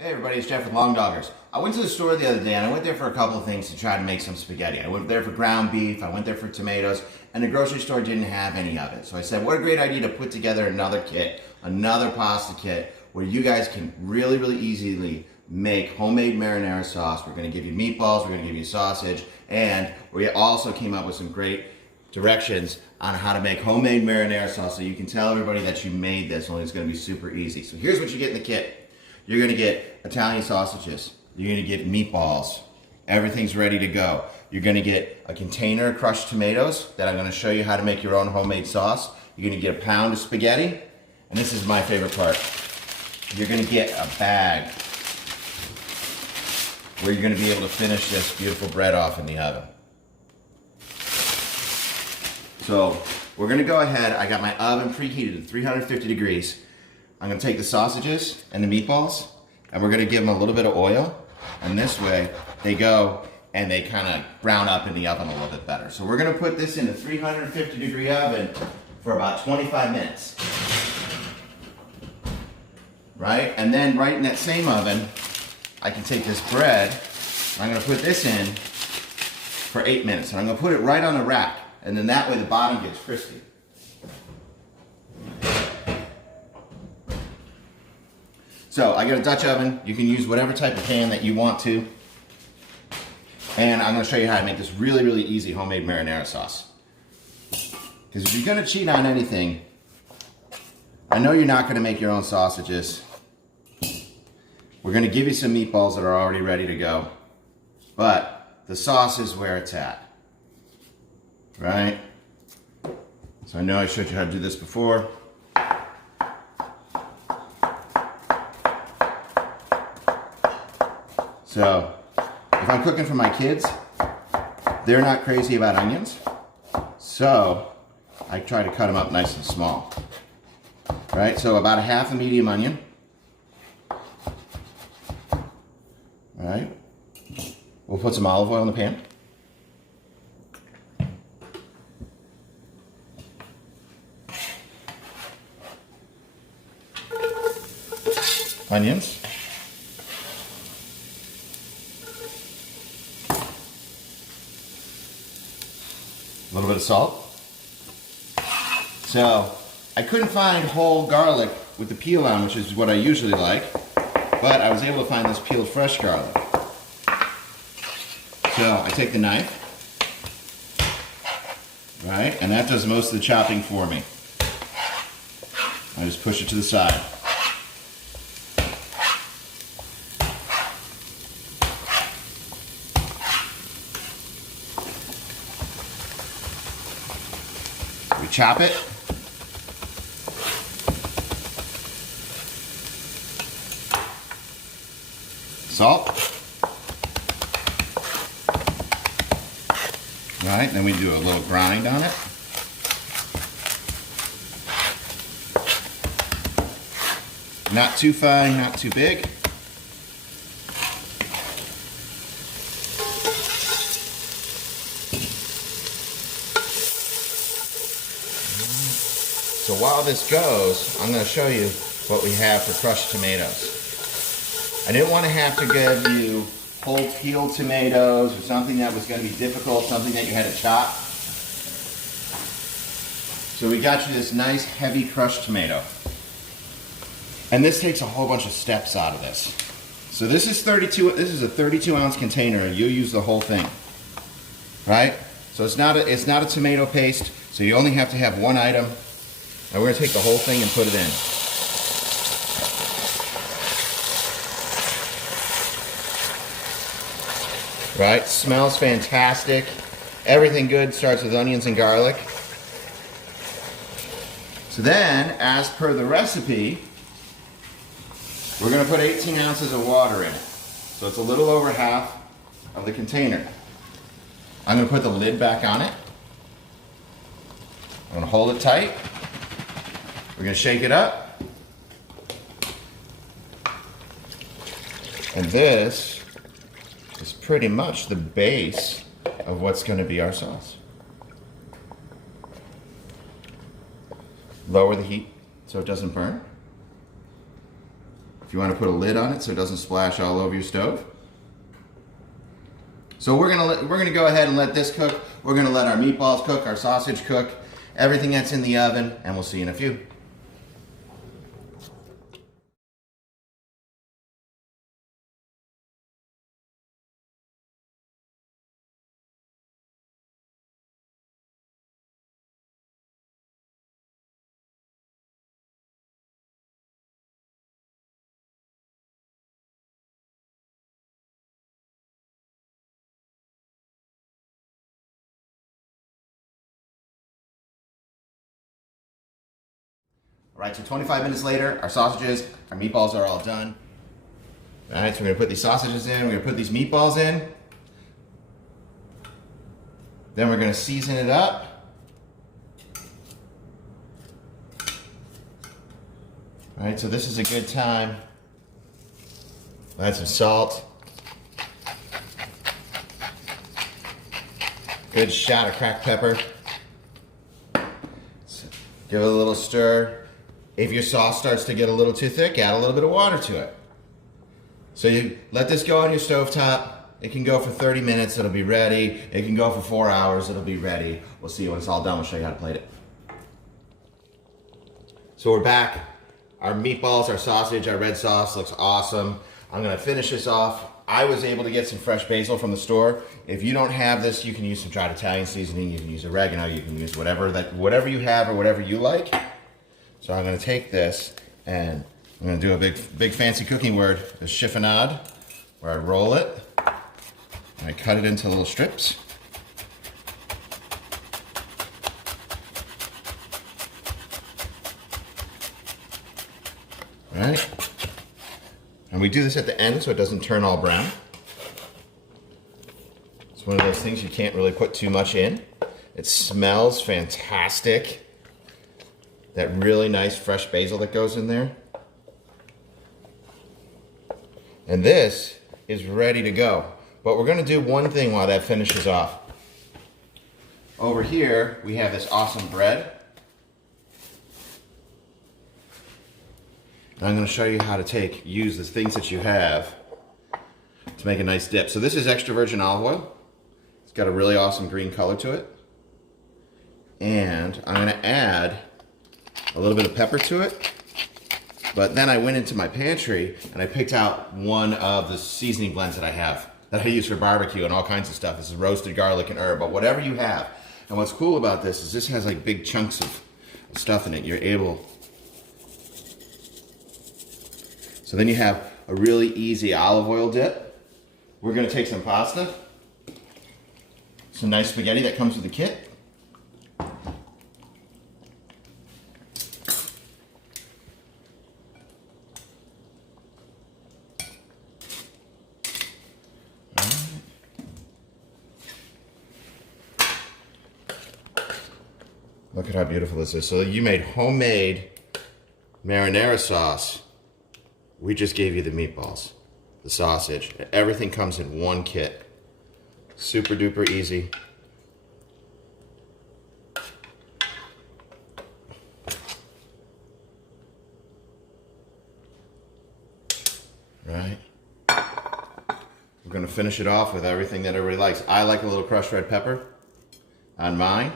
Hey everybody, it's Jeff with Long Doggers. I went to the store the other day and I went there for a couple of things to try to make some spaghetti. I went there for ground beef, I went there for tomatoes, and the grocery store didn't have any of it. So I said, what a great idea to put together another kit, another pasta kit, where you guys can really easily make homemade marinara sauce. We're gonna give you meatballs, we're gonna give you sausage, and we also came up with some great directions on how to make homemade marinara sauce so you can tell everybody that you made this, only it's gonna be super easy. So here's what you get in the kit. You're gonna get Italian sausages. You're gonna get meatballs. Everything's ready to go. You're gonna get a container of crushed tomatoes that I'm gonna show you how to make your own homemade sauce. You're gonna get a pound of spaghetti, and this is my favorite part. You're gonna get a bag where you're gonna be able to finish this beautiful bread off in the oven. So we're gonna go ahead, I got my oven preheated at 350 degrees. I'm gonna take the sausages and the meatballs and we're gonna give them a little bit of oil, and this way they go and they kind of brown up in the oven a little bit better. So we're gonna put this in a 350 degree oven for about 25 minutes. Right? And then right in that same oven, I can take this bread, and I'm gonna put this in for 8 minutes. And I'm gonna put it right on the rack, and then that way the bottom gets crispy. So I got a Dutch oven. You can use whatever type of pan that you want to. And I'm gonna show you how to make this really easy homemade marinara sauce. Because if you're gonna cheat on anything, I know you're not gonna make your own sausages. We're gonna give you some meatballs that are already ready to go. But the sauce is where it's at, right? So I know I showed you how to do this before. So, if I'm cooking for my kids, they're not crazy about onions, so I try to cut them up nice and small. Right, so about a half a medium onion. Alright, we'll put some olive oil in the pan. Onions. A little bit of salt. So, I couldn't find whole garlic with the peel on, which is what I usually like, but I was able to find this peeled fresh garlic. So, I take the knife, right, and that does most of the chopping for me. I just push it to the side. We chop it. Salt. All right, then we do a little grind on it. Not too fine, not too big. So while this goes, I'm going to show you what we have for crushed tomatoes. I didn't want to have to give you whole peeled tomatoes or something that was going to be difficult, something that you had to chop. So we got you this nice heavy crushed tomato. And this takes a whole bunch of steps out of this. So this is a 32 ounce container, and you'll use the whole thing. Right? So it's not a tomato paste, so you only have to have one item. And we're going to take the whole thing and put it in. Right? Smells fantastic. Everything good starts with onions and garlic. So then, as per the recipe, we're going to put 18 ounces of water in it. So it's a little over half of the container. I'm going to put the lid back on it. I'm going to hold it tight. We're going to shake it up. And this is pretty much the base of what's going to be our sauce. Lower the heat so it doesn't burn. if you want to put a lid on it so it doesn't splash all over your stove. So we're gonna go ahead and let this cook. We're gonna let our meatballs cook, our sausage cook, everything that's in the oven, and we'll see you in a few. All right, so 25 minutes later, our sausages, our meatballs are all done. All right, so we're gonna put these sausages in, we're gonna put these meatballs in. Then we're gonna season it up. All right, so this is a good time. Add some salt. Good shot of cracked pepper. Give it a little stir. If your sauce starts to get a little too thick, add a little bit of water to it. So you let this go on your stovetop. It can go for 30 minutes, it'll be ready. It can go for 4 hours, it'll be ready. We'll see you when it's all done, we'll show you how to plate it. So we're back. Our meatballs, our sausage, our red sauce looks awesome. I'm gonna finish this off. I was able to get some fresh basil from the store. If you don't have this, you can use some dried Italian seasoning, you can use oregano, you can use whatever you have or whatever you like. So I'm gonna take this and I'm gonna do a big fancy cooking word, a chiffonade, where I roll it, and I cut it into little strips. All right, and we do this at the end so it doesn't turn all brown. It's one of those things you can't really put too much in. It smells fantastic. That really nice fresh basil that goes in there. And this is ready to go. But we're gonna do one thing while that finishes off. Over here, we have this awesome bread. And I'm gonna show you how to use the things that you have to make a nice dip. So this is extra virgin olive oil. It's got a really awesome green color to it. And I'm gonna add a little bit of pepper to it. But then I went into my pantry and I picked out one of the seasoning blends that I have, that I use for barbecue and all kinds of stuff. This is roasted garlic and herb, but whatever you have. And what's cool about this is this has like big chunks of stuff in it. You're able. So then you have a really easy olive oil dip. We're gonna take some pasta, some nice spaghetti that comes with the kit. Look at how beautiful this is. So you made homemade marinara sauce. We just gave you the meatballs, the sausage. Everything comes in one kit. Super duper easy. Right. We're gonna finish it off with everything that everybody likes. I like a little crushed red pepper on mine.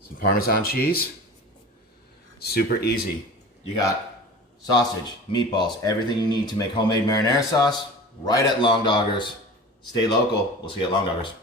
Some Parmesan cheese. Super easy. You got sausage, meatballs, everything you need to make homemade marinara sauce right at Long Doggers. Stay local. We'll see you at Long Doggers.